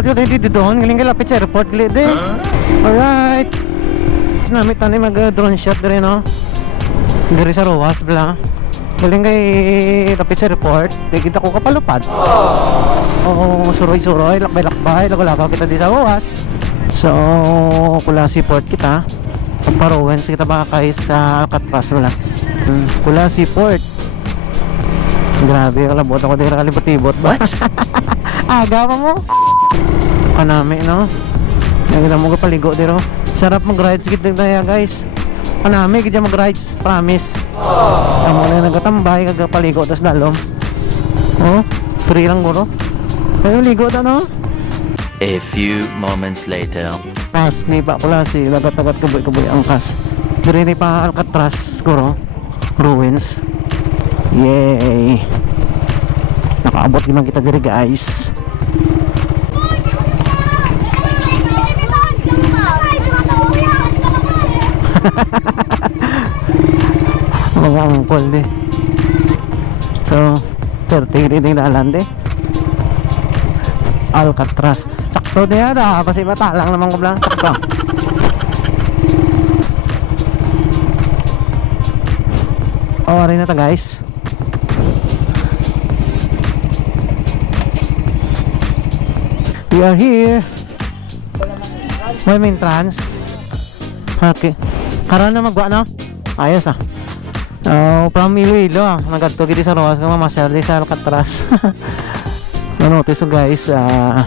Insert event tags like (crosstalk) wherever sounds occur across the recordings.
mapalupad ko dito doon. Galing ka lapit sa airport. Gali di. Alright. Namit na mag drone shot dire no. Dire sa Roas bla. Galing kay lapit sa airport. Di kita ko kapalupad. Oo, suroy-suroy, lakbay-lakbay, lago-lago kita di sa Roas. So, kula si port kita. Pagparowens kita ba kay sa Alcatraz wala. Hmm, Kula si port. Grabe, kalabot ako dito kalibot-ibot ba? (laughs) Aga pa mo. Kanami, no? Nakita mo paligo dito. Sarap mag-rides kita tayo, guys. Kanami, kaya mag-rides. Promise. Amo na nagatambay, kagapaligo, tas dalom. Oh, free lang guro. Kayo ligo ta, no? A few moments later. Pas ni pa pula si lagat-lagat kaboy-kaboy ang kas. Diri ni pa Alcatraz siguro. Ruins. Yay! Nakaabot naman kita diri guys. Mga angkol di. So, 30 reading na alam di. Alcatraz. Sakto din yata. Kasi bata lang naman ko lang. Sakto. Oh, rin na ta guys. We are here. May main trans. Okay. Karon na magwa no? Ayos ah. Oh, from Iloilo ah. Nagadto gidi sa Roas kama masyal di sa Alcatraz. (laughs) Nanotice so guys, ah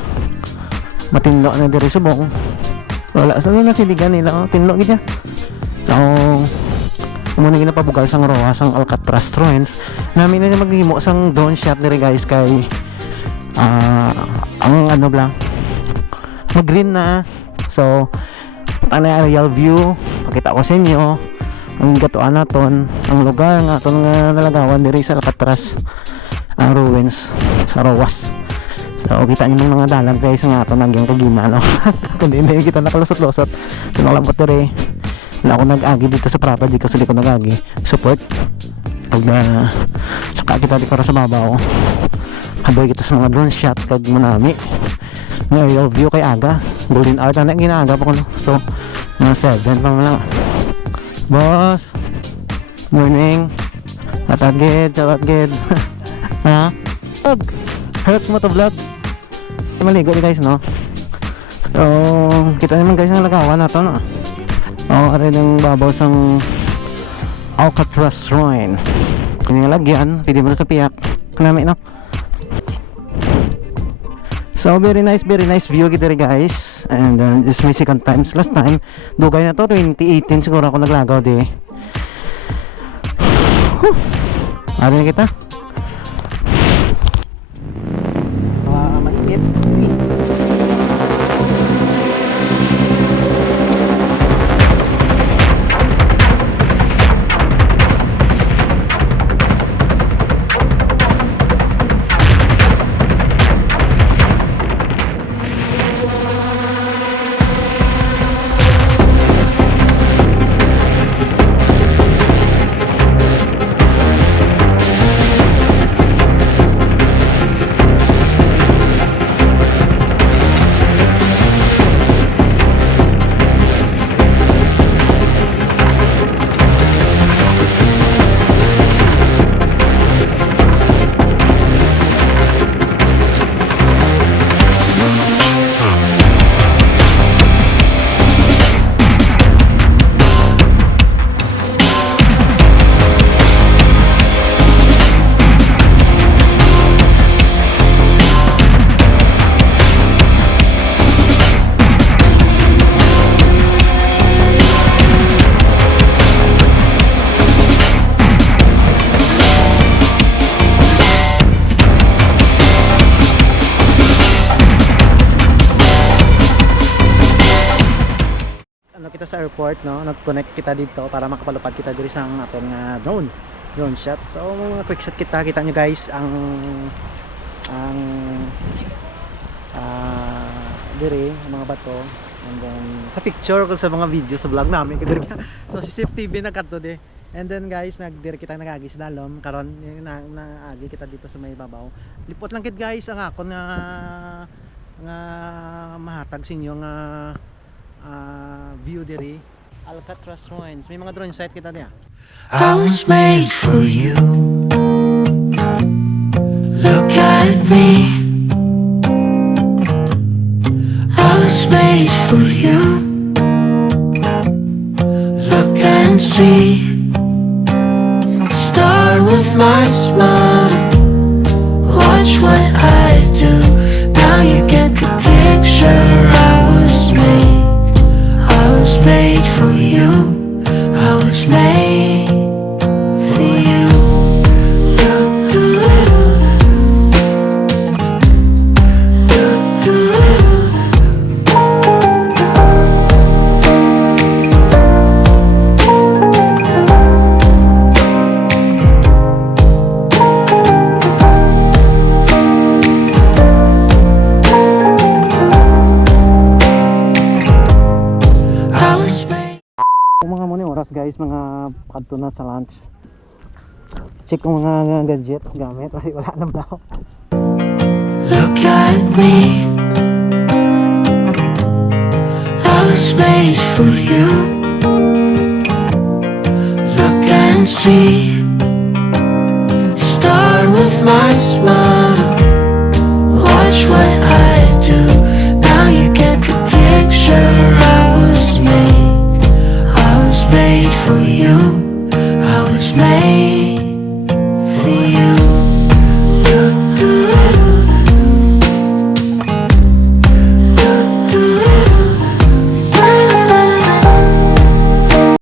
matindo na diri subong. Wala sa na siligan nila, oh, tinlo gid niya. So, muna gina pabugal sang Roas ang Alcatraz Ruins. Namin na maghimo sang drone shot diri guys kay ah ang ano bla mag green na so ano aerial view pakita ko sa inyo ang gatuan naton ang lugar nga aton nga nalagawan diri sa Alcatraz. Ang ruins sa Roas so kita niyo mga dalan guys nga aton nagyang kagina no? (laughs) Kundi hindi kita nakalusot-lusot. Tinalabot diri wala ako nag-agi dito sa property kasi di ko nag-agi. Support. Pag uh, saka kita di para sa babaw. Habay kita sa mga drone shot kag manami. Nga aerial view kay aga. Golden hour na ginaaga pa ko no? So mga 7 pa lang boss. Morning. Atagid atagid (laughs) ha? Vlog. Hurt mo to vlog. Maligo ni guys no? So kita naman guys ang lagawan na to no? Oh aray ng babaw sang Alcatraz Ruin kanyang lagyan pwede mo na sa piyak. Kanami no So very nice, very nice view kita guys And uh, this is my second time Last time, dugay na to 2018 siguro ako naglagaw di Huh. Ano na kita? Sa airport no? Nag-connect kita dito para makapalupad kita diri sa aton nga drone. Drone shot. So mga quick shot kita. Kita nyo guys ang ang ah diri mga bato. And then sa picture ko sa mga video sa vlog namin kadiri ka. (laughs) So si Sif TV nagkadto di. And then guys nagdiri kita nagagi sa dalom. Karon na, naagi kita dito sa may babaw. Lipot lang kit guys ang akon nga nga mahatag sa inyo nga ah, view diri Alcatraz Ruins may mga drone site kita diya I was made for you. Look at me. I was made for you. Look and see. Start with my smile. Watch what I do. Now you get the picture. I made for you. I was made kadto na sa lunch check ko mga gadget gamit (laughs) kasi wala naman ako Look at me. I was made for you. Look and see. Start with my smile. Watch what I do. Now you get the picture. I was made. I was made for you was made.